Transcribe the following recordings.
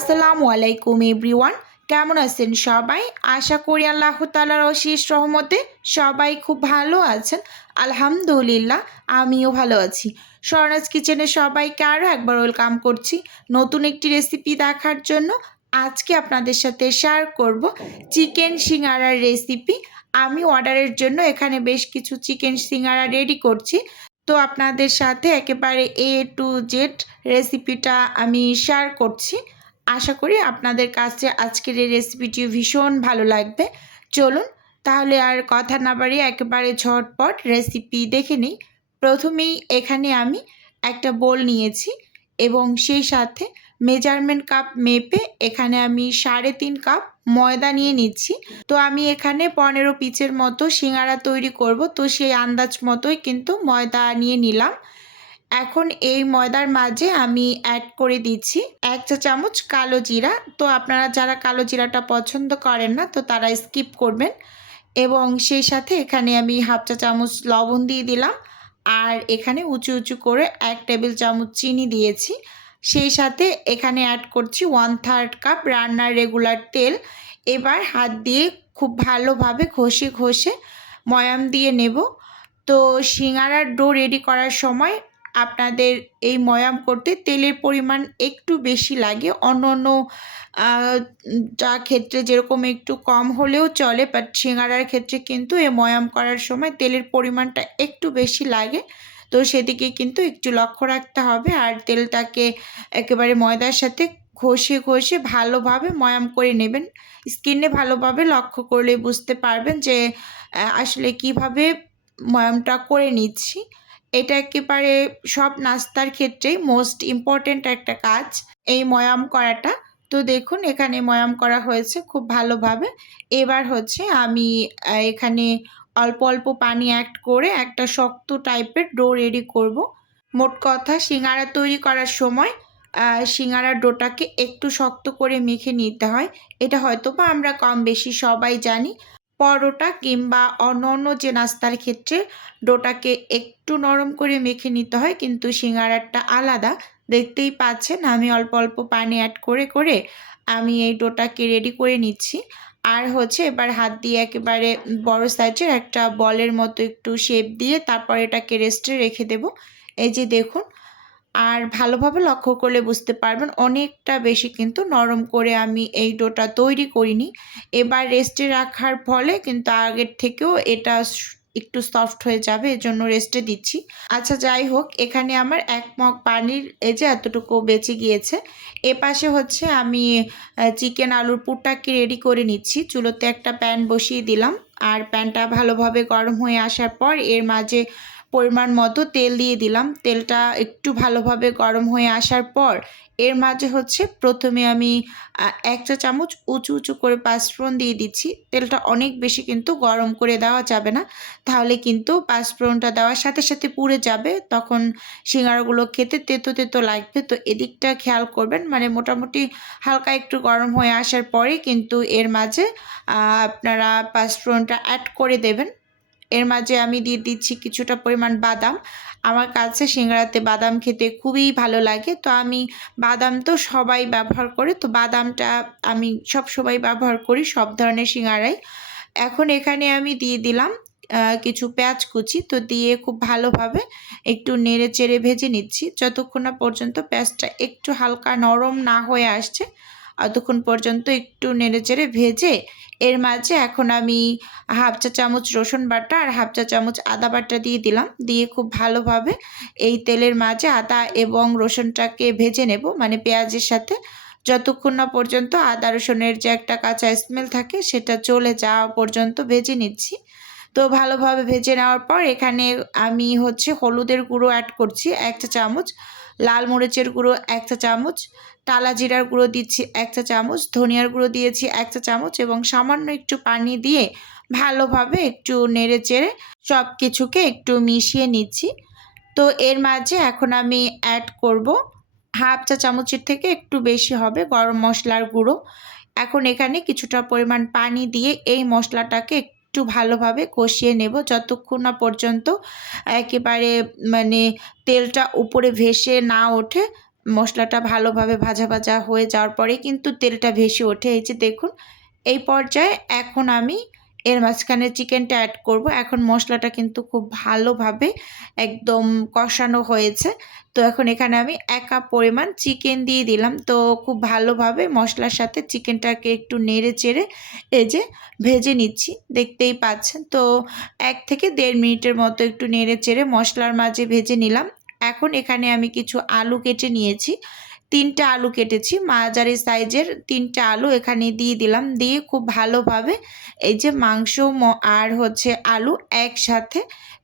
আসসালামু আলাইকুম এভরিওয়ান, কেমন আছেন সবাই? আশা করি আল্লাহ তাআলার অশেষ রহমতে সবাই খুব ভালো আছেন। আলহামদুলিল্লাহ, আমিও ভালো আছি। স্বর্ণাজ কিচেনে সবাইকে আরও একবার ওয়েলকাম করছি নতুন একটি রেসিপি দেখার জন্য। আজকে আপনাদের সাথে শেয়ার করব চিকেন সিঙ্গারার রেসিপি। আমি অর্ডারের জন্য এখানে বেশ কিছু চিকেন সিঙ্গারা রেডি করছি। তো আপনাদের সাথে একেবারে এ টু জেড রেসিপিটা আমি শেয়ার করছি। আশা করি আপনাদের কাছে আজকের এই রেসিপিটি ভীষণ ভালো লাগবে। চলুন তাহলে আর কথা না বাড়িয়ে একেবারে ঝটপট রেসিপি দেখে নিই। প্রথমেই এখানে আমি একটা বোল নিয়েছি এবং সেই সাথে মেজারমেন্ট কাপ মেপে এখানে আমি 3.5 কাপ ময়দা নিয়ে নিচ্ছি। তো আমি এখানে 15 পিসের মতো সিঙ্গারা তৈরি করব, তো সেই আন্দাজ মতোই কিন্তু ময়দা নিয়ে নিলাম। এখন এই ময়দার মাঝে আমি অ্যাড করে দিচ্ছি 1 চা চামচ কালো জিরা। তো আপনারা যারা কালো জিরাটা পছন্দ করেন না তো তারা স্কিপ করবেন। এবং সেই সাথে এখানে আমি 1/2 চা চামচ লবণ দিয়ে দিলাম। আর এখানে উঁচু উঁচু করে 1 টেবিল চামচ চিনি দিয়েছি। সেই সাথে এখানে অ্যাড করছি 1/3 কাপ রান্নার রেগুলার তেল। এবার হাত দিয়ে খুব ভালোভাবে ঘষে ঘষে ময়াম দিয়ে নেব। তো সিঙ্গারার ডো রেডি করার সময় আপনাদের এই ময়াম করতে তেলের পরিমাণ একটু বেশি লাগে। অন্য যা ক্ষেত্রে যেরকম একটু কম হলেও চলে, বাট সিঙ্গারার ক্ষেত্রে কিন্তু এই ময়াম করার সময় তেলের পরিমাণটা একটু বেশি লাগে। তো সেদিকে কিন্তু একটু লক্ষ্য রাখতে হবে। আর তেলটাকে একেবারে ময়দার সাথে ঘষে ঘষে ভালোভাবে ময়াম করে নেবেন। স্কিনে ভালোভাবে লক্ষ্য করলে বুঝতে পারবেন যে আসলে কিভাবে ময়ামটা করে নিচ্ছি। এটা একেবারে সব নাস্তার ক্ষেত্রেই মোস্ট ইম্পর্ট্যান্ট একটা কাজ, এই ময়াম করাটা। তো দেখুন এখানে ময়াম করা হয়েছে খুব ভালোভাবে। এবার হচ্ছে আমি এখানে অল্প অল্প পানি অ্যাড করে একটা শক্ত টাইপের ডো রেডি করব। মোট কথা সিঙ্গারা তৈরি করার সময় সিঙ্গারার ডোটাকে একটু শক্ত করে মেখে নিতে হয়। এটা হয়তোবা আমরা কম বেশি সবাই জানি। পরোটা কিংবা অন্য যে নাস্তার ক্ষেত্রে ডোটাকে একটু নরম করে মেখে নিতে হয়, কিন্তু সিঙ্গারাটা আলাদা। দেখতেই পাচ্ছেন আমি অল্প অল্প পানি অ্যাড করে করে আমি এই ডোটাকে রেডি করে নিচ্ছি। আর হচ্ছে এবার হাত দিয়ে একেবারে বড় সাইজের একটা বলের মতো একটু শেপ দিয়ে তারপর এটাকে রেস্টে রেখে দেব। এই যে দেখুন, আর ভালোভাবে লক্ষ্য করলে বুঝতে পারবেন অনেকটা বেশি কিন্তু নরম করে আমি এই ডোটা তৈরি করিনি। এবার রেস্টে রাখার ফলে কিন্তু আগের থেকেও এটা একটু সফট হয়ে যাবে, এজন্য রেস্টে দিচ্ছি। আচ্ছা যাই হোক, এখানে আমার 1 মগ পানির এই যে এতটুকু বেঁচে গিয়েছে। এপাশে হচ্ছে আমি চিকেন আলুর পুরটাকে রেডি করে নিচ্ছি। চুলোতে একটা প্যান বসিয়ে দিলাম। আর প্যানটা ভালোভাবে গরম হয়ে আসার পর এর মাঝে পরিমাণ মতো তেল দিয়ে দিলাম। তেলটা একটু ভালোভাবে গরম হয়ে আসার পর এর মাঝে হচ্ছে প্রথমে আমি 1 চা চামচ উঁচু উঁচু করে পাঁচফোড়ন দিয়ে দিচ্ছি। তেলটা অনেক বেশি কিন্তু গরম করে দেওয়া যাবে না, তাহলে কিন্তু পাঁচফোড়নটা দেওয়ার সাথে সাথে পুড়ে যাবে, তখন সিঙ্গারাগুলো খেতে তেতো তেতো লাগবে। তো এদিকটা খেয়াল করবেন। মানে মোটামুটি হালকা একটু গরম হয়ে আসার পরে কিন্তু এর মাঝে আপনারা পাঁচফোড়নটা অ্যাড করে দেবেন। এর মাঝে আমি দিয়ে দিচ্ছি কিছুটা পরিমাণ বাদাম। আমার কাছে সিঙ্গারাতে বাদাম খেতে খুবই ভালো লাগে। তো আমি বাদাম তো সবাই ব্যবহার করে, তো বাদামটা আমি সবসময় ব্যবহার করি সব ধরনের সিঙ্গারায়। এখন এখানে আমি দিয়ে দিলাম কিছু পেঁয়াজ কুচি। তো দিয়ে খুব ভালোভাবে একটু নেড়ে চেড়ে ভেজে নিচ্ছি যতক্ষণ না পর্যন্ত পেঁয়াজটা একটু হালকা নরম না হয়ে আসছে। ততক্ষণ পর্যন্ত একটু নেড়ে চেড়ে ভেজে এর মাঝে এখন আমি 1/2 চা চামচ রসুন বাটা আর 1/2 চা চামচ আদা বাটা দিয়ে দিলাম। দিয়ে খুব ভালোভাবে এই তেলের মাঝে আদা এবং রসুনটাকে ভেজে নেব, মানে পেঁয়াজের সাথে, যতক্ষণ না পর্যন্ত আদা রসুনের যে একটা কাঁচা স্মেল থাকে সেটা চলে যাওয়া পর্যন্ত ভেজে নিচ্ছি। তো ভালোভাবে ভেজে নেওয়ার পর এখানে আমি হচ্ছে হলুদের গুঁড়ো অ্যাড করছি 1 চা চামচ, লাল মরিচের গুঁড়ো 1 চা চামচ, টালা জিরার গুঁড়ো দিচ্ছি 1 চা চামচ, ধনিয়ার গুঁড়ো দিয়েছি 1 চা চামচ এবং সামান্য একটু পানি দিয়ে ভালোভাবে একটু নেড়ে চেড়ে সব কিছুকে একটু মিশিয়ে নিচ্ছি। তো এর মাঝে এখন আমি অ্যাড করব 1/2 চা চামচের থেকে একটু বেশি হবে গরম মশলার গুঁড়ো। এখন এখানে কিছুটা পরিমাণ পানি দিয়ে এই মশলাটাকে একটু ভালোভাবে কষিয়ে নেব যতক্ষণ না পর্যন্ত একেবারে মানে তেলটা উপরে ভেসে না ওঠে, মশলাটা ভালোভাবে ভাজা ভাজা হয়ে যাওয়ার পরে কিন্তু তেলটা ভেসে ওঠে। এই যে দেখুন, এই পর্যায়ে এখন আমি এর মাঝখানে চিকেনটা অ্যাড করব। এখন মশলাটা কিন্তু খুব ভালোভাবে একদম কষানো হয়েছে। তো এখন এখানে আমি 1 কাপ পরিমাণ চিকেন দিয়ে দিলাম। তো খুব ভালোভাবে মশলার সাথে চিকেনটাকে একটু নেড়ে চেড়ে এই যে ভেজে নিচ্ছি, দেখতেই পাচ্ছেন। তো 1 থেকে 1.5 মিনিটের মতো একটু নেড়ে চেড়ে মশলার মাঝে ভেজে নিলাম। এখন এখানে আমি কিছু আলু কেটে নিয়েছি। 3টা আলু কেটেছি, মাঝারি সাইজের 3টা আলু এখানে দিয়ে দিলাম। দিয়ে খুব ভালোভাবে এই যে মাংস আর হচ্ছে আলু একসাথে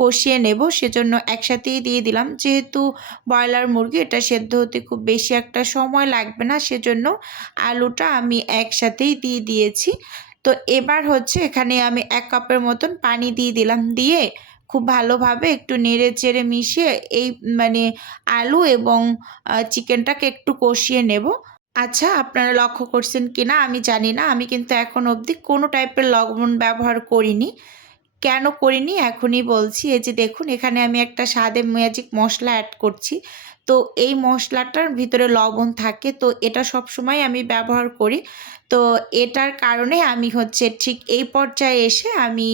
কষিয়ে নেব, সেজন্য একসাথেই দিয়ে দিলাম। যেহেতু ব্রয়লার মুরগি, এটা সেদ্ধ হতে খুব বেশি একটা সময় লাগবে না, সেজন্য আলুটা আমি একসাথেই দিয়ে দিয়েছি। তো এবার হচ্ছে এখানে আমি 1 কাপের মতন পানি দিয়ে দিলাম। দিয়ে খুব ভালোভাবে একটু নেড়ে চেড়ে মিশিয়ে এই মানে আলু এবং চিকেনটাকে একটু কষিয়ে নেব। আচ্ছা, আপনারা লক্ষ্য করছেন কিনা আমি জানি না, আমি কিন্তু এখন অবধি কোনো টাইপের লবণ ব্যবহার করিনি। কেন করিনি এখনই বলছি। এই যে দেখুন, এখানে আমি একটা স্বাদে ম্যাজিক মশলা অ্যাড করছি। তো এই মশলাটার ভিতরে লবণ থাকে, তো এটা সবসময় আমি ব্যবহার করি। তো এটার কারণে আমি হচ্ছে ঠিক এই পর্যায়ে এসে আমি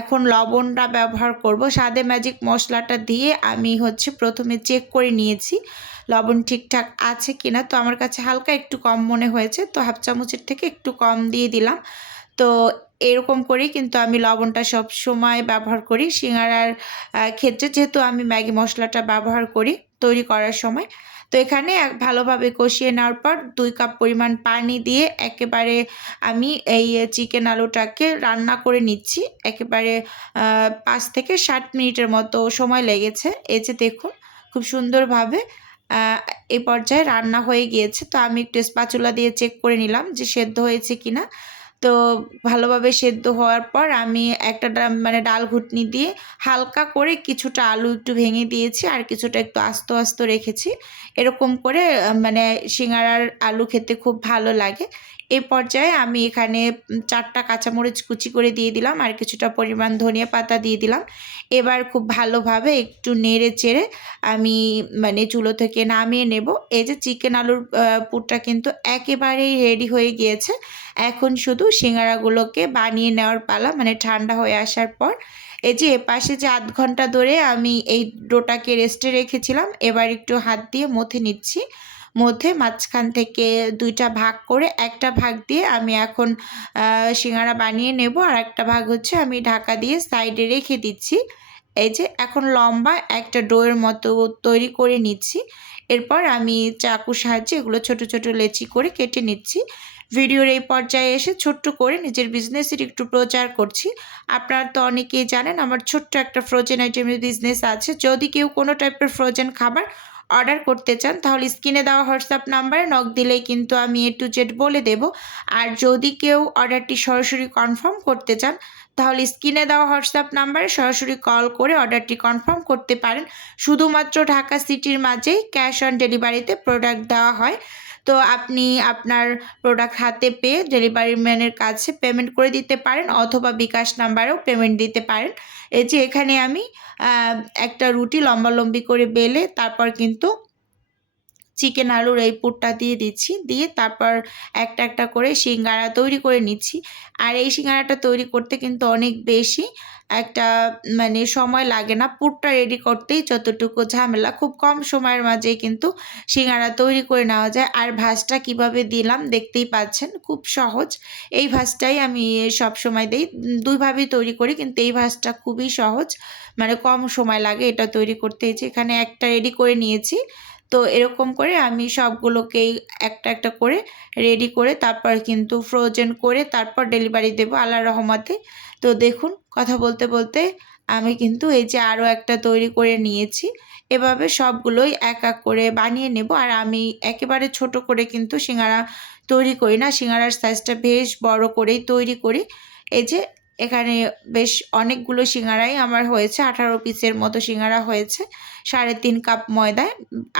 এখন লবণটা ব্যবহার করব। স্বাদে ম্যাজিক মশলাটা দিয়ে আমি হচ্ছে প্রথমে চেক করে নিয়েছি লবণ ঠিকঠাক আছে কিনা। তো আমার কাছে হালকা একটু কম মনে হয়েছে, তো হাফ চামচের থেকে একটু কম দিয়ে দিলাম। তো এরকম করেই কিন্তু আমি লবণটা সবসময় ব্যবহার করি সিঙ্গারার ক্ষেত্রে, যেহেতু আমি ম্যাগি মশলাটা ব্যবহার করি তৈরি করার সময়। তো এখানে ভালোভাবে কষিয়ে নেওয়ার পর 2 কাপ পরিমাণ পানি দিয়ে একেবারে আমি এই চিকেন আলুটাকে রান্না করে নিচ্ছি। একেবারে 5 থেকে 7 মিনিটের মতো সময় লেগেছে। এই যে দেখুন, খুব সুন্দরভাবে এই পর্যায়ে রান্না হয়ে গিয়েছে। তো আমি একটু স্প্যাচুলা দিয়ে চেক করে নিলাম যে সেদ্ধ হয়েছে কিনা। তো ভালোভাবে সেদ্ধ হওয়ার পর আমি একটা মানে ডাল ঘুটনি দিয়ে হালকা করে কিছুটা আলু একটু ভেঙে দিয়েছি, আর কিছুটা একটু আস্ত আস্ত রেখেছি। এরকম করে মানে সিঙ্গারার আলু খেতে খুব ভালো লাগে। এই পর্যায়ে আমি এখানে 4টা কাঁচামরিচ কুচি করে দিয়ে দিলাম, আর কিছুটা পরিমাণ ধনিয়া পাতা দিয়ে দিলাম। এবার খুব ভালোভাবে একটু নেড়ে চেড়ে আমি মানে চুলো থেকে নামিয়ে নেব। এই যে চিকেন আলুর পুরটা কিন্তু একেবারেই রেডি হয়ে গিয়েছে। এখন শুধু সিঙ্গারাগুলোকে বানিয়ে নেওয়ার পালা, মানে ঠান্ডা হয়ে আসার পর। এই যে এপাশে যে 0.5 ঘন্টা ধরে আমি এই ডোটাকে রেস্টে রেখেছিলাম, এবার একটু হাত দিয়ে মথে নিচ্ছি। মধ্যে মাঝখান থেকে 2টা ভাগ করে একটা ভাগ দিয়ে আমি এখন সিঙ্গারা বানিয়ে নেব, আর একটা ভাগ হচ্ছে আমি ঢাকা দিয়ে সাইডে রেখে দিচ্ছি। এই যে এখন লম্বা একটা ডোয়ের মতো তৈরি করে নিচ্ছি। এরপর আমি চাকুর সাহায্যে এগুলো ছোট ছোট লেচি করে কেটে নিচ্ছি। ভিডিওর এই পর্যায়ে এসে ছোট্ট করে নিজের বিজনেসের একটু প্রচার করছি। আপনারা তো অনেকেই জানেন আমার ছোট্ট একটা ফ্রোজেন আইটেমের বিজনেস আছে। যদি কেউ কোনো টাইপের ফ্রোজেন খাবার অর্ডার করতে চান, তাহলে স্ক্রিনে দেওয়া হোয়াটসঅ্যাপ নাম্বারে নক দিলেই কিন্তু আমি A to Z বলে দেব। আর যদি কেউ অর্ডারটি সরাসরি কনফার্ম করতে চান, তাহলে স্ক্রিনে দেওয়া হোয়াটসঅ্যাপ নাম্বারে সরাসরি কল করে অর্ডারটি কনফার্ম করতে পারেন। শুধুমাত্র ঢাকা সিটির মাঝেই ক্যাশ অন ডেলিভারিতে প্রোডাক্ট দেওয়া হয়। তো আপনি আপনার প্রোডাক্ট হাতে পেয়ে ডেলিভারি ম্যানের কাছে পেমেন্ট করে দিতে পারেন, অথবা বিকাশ নাম্বারেও পেমেন্ট দিতে পারেন। এই যে এখানে আমি একটা রুটি লম্বালম্বি করে বেলে তারপর কিন্তু চিকেন আলুর এই পুরটা দিয়ে দিচ্ছি। দিয়ে তারপর একটা একটা করে সিঙ্গারা তৈরি করে নিচ্ছি। আর এই সিঙ্গারাটা তৈরি করতে কিন্তু অনেক বেশি একটা মানে সময় লাগে না। পুরটা রেডি করতেই যতটুকু ঝামেলা, খুব কম সময়ের মাঝেই কিন্তু সিঙ্গারা তৈরি করে নেওয়া যায়। আর ভাঁজটা কিভাবে দিলাম দেখতেই পাচ্ছেন, খুব সহজ। এই ভাঁজটাই আমি সবসময় দেই। 2 ভাবেই তৈরি করি, কিন্তু এই ভাঁজটা খুবই সহজ, মানে কম সময় লাগে এটা তৈরি করতে। এই যে এখানে একটা রেডি করে নিয়েছি। তো এরকম করে আমি সবগুলোকেই একটা একটা করে রেডি করে তারপর কিন্তু ফ্রোজেন করে তারপর ডেলিভারি দেবো আল্লাহর রহমতে। তো দেখুন, কথা বলতে বলতে আমি কিন্তু এই যে আরও একটা তৈরি করে নিয়েছি। এভাবে সবগুলোই এক এক করে বানিয়ে নেব। আর আমি একেবারে ছোট করে কিন্তু সিঙ্গারা তৈরি করি না, সিঙ্গারার সাইজটা বেশ বড় করেই তৈরি করি। এই যে এখানে বেশ অনেকগুলো সিঙ্গারাই আমার হয়েছে, 18 পিসের মতো সিঙ্গারা হয়েছে 3.5 কাপ ময়দায়।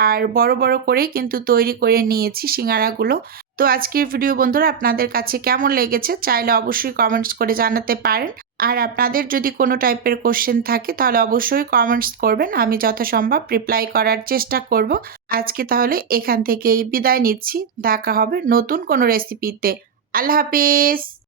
আর বড় বড় করেই কিন্তু তৈরি করে নিয়েছি সিঙ্গারাগুলো। তো আজকের ভিডিও বন্ধুরা আপনাদের কাছে কেমন লেগেছে চাইলে অবশ্যই কমেন্টস করে জানাতে পারেন। আর আপনাদের যদি কোনো টাইপের কোশ্চেন থাকে তাহলে অবশ্যই কমেন্টস করবেন, আমি যথাসম্ভব রিপ্লাই করার চেষ্টা করব। আজকে তাহলে এখান থেকেই বিদায় নিচ্ছি, দেখা হবে নতুন কোনো রেসিপিতে। আল্লাহ হাফেজ।